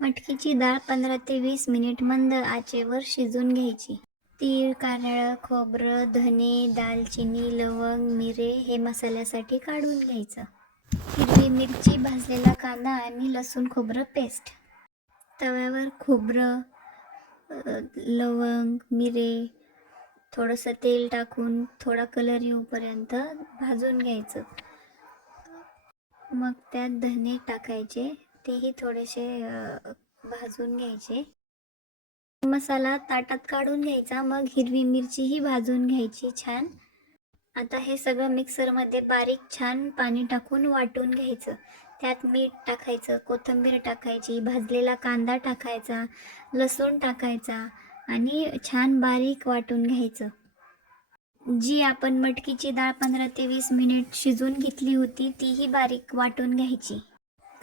मटकीची डाळ पंधरा ते वीस मिनिट मंद आचेवर शिजून घ्यायची. तीळ कारळं खोबरं धने दालचिनी लवंग मिरे हे मसाल्यासाठी काढून घ्यायचं. हिरवी मिरची भाजलेला कांदा आणि लसूण खोबरं पेस्ट. तव्यावर खोबरं लवंग मिरे थोडंसं तेल टाकून थोडा कलर येऊपर्यंत भाजून घ्यायचं. मग त्यात धने टाकायचे. तेही थोडेसे भाजून घ्यायचे. मसाला ताटात काढून घ्यायचा मग हिरवी मिरचीही भाजून घ्यायची छान. आता हे सगळं मिक्सरमध्ये बारीक छान पाणी टाकून वाटून घ्यायचं. त्यात मीठ टाकायचं कोथिंबीर टाकायची भाजलेला कांदा टाकायचा लसूण टाकायचा आणि छान बारीक वाटून घ्यायचं. जी आपण मटकीची डाळ पंधरा ते वीस मिनिट शिजून घेतली होती तीही बारीक वाटून घ्यायची.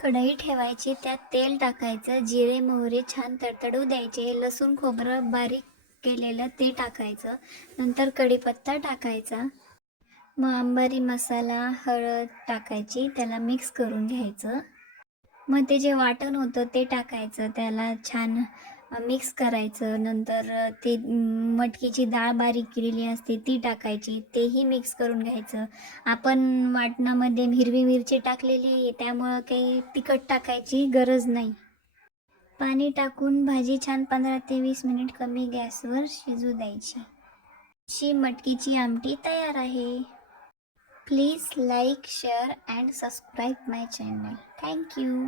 कढई ठेवायची त्यात तेल टाकायचं जिरे मोहरे छान तडतडू द्यायचे लसूण खोबरं बारीक केलेलं ते टाकायचं नंतर कढीपत्ता टाकायचा. मग अंबारी मसाला हळद टाकायची त्याला मिक्स करून घ्यायचं. मग ते जे वाटण होतं ते टाकायचं त्याला छान मिक्स करायचं. नंतर ते मटकीची डाळ बारीक केलेली असते ती टाकायची. तेही मिक्स करून घ्यायचं. आपण वाटणामध्ये हिरवी मिरची टाकलेली आहे त्यामुळं काही तिखट टाकायची गरज नाही. पाणी टाकून भाजी छान पंधरा ते वीस मिनिट कमी गॅसवर शिजू द्यायची. अशी मटकीची आमटी तयार आहे. Please like share and subscribe my channel thank you